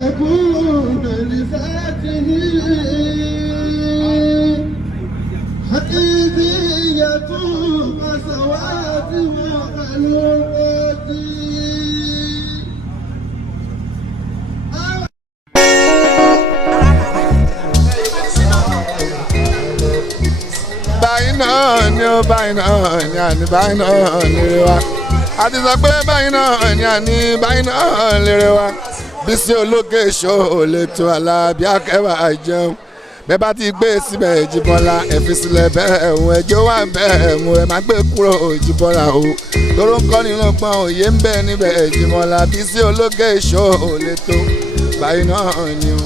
يكون لذاته حقيقية قسوات وخلوقات báyìí náà lèrè wa àti sọ pé báyìí náà lèrè wa Bísí Ológe Show lè tó Alábí Akẹ́wà jẹun bẹ́ẹ̀ bá ti gbé síbẹ̀ Jíbọ́lá ẹ fi sílẹ̀ bẹ́ẹ̀ ẹ̀hún ẹjọ́ wà bẹ́ẹ̀ mú ẹ má gbé kúrò Jíbọ́lá o tóró ń kọ́ nínú gbọ́n òye ń bẹ níbẹ̀ Jíbọ́lá Bísí Ológe Show lè tó báyìí náà ni o.